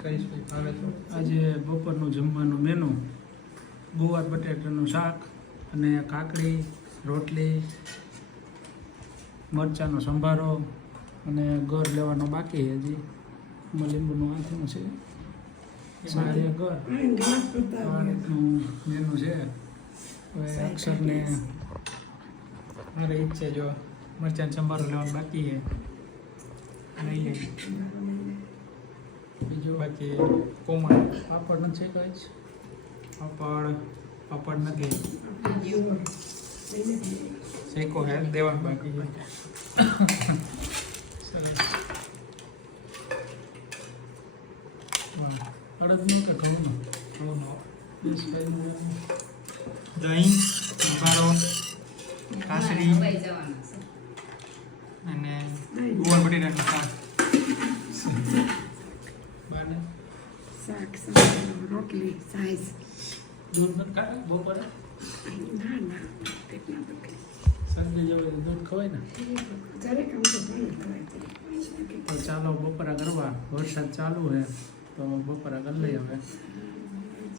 કરીશું ભાવે તો આજે બપોરનું જમવાનું મેનુ ગુવાર બટેટાનું શાક અને કાકડી રોટલી મરચાંનો સંભારો અને ગર લેવાનો બાકી છે હજી લીંબુનું આથું છે સાથે ગર આ રીતનું મેનુ છે હવે અક્ષરને મારે ઈચ્છે જો મરચાં સંભારો લેવાનું બાકી છે લઈ લઈએ બીજું બાકી કોમળ પાપડ નથી કઈ પાપડ નથી શેકો હેલ્થ દેવાનું બાકી છે અડદનું કે ઘઉંનું દહીં સંભારો કાસરી અને ગુવાર બટેટાનું શાક બાને રોટલી સાઈઝ દૂધ નથી ખાય બપોરે ના પેટમાં દુખે શરદી જેવું દૂધ ખવાય ને જરેક આમ તો ભલે ખવાય તો ચાલો બપોરા કરવા વરસાદ ચાલુ છે તો બપોરા કરી લઈએ હવે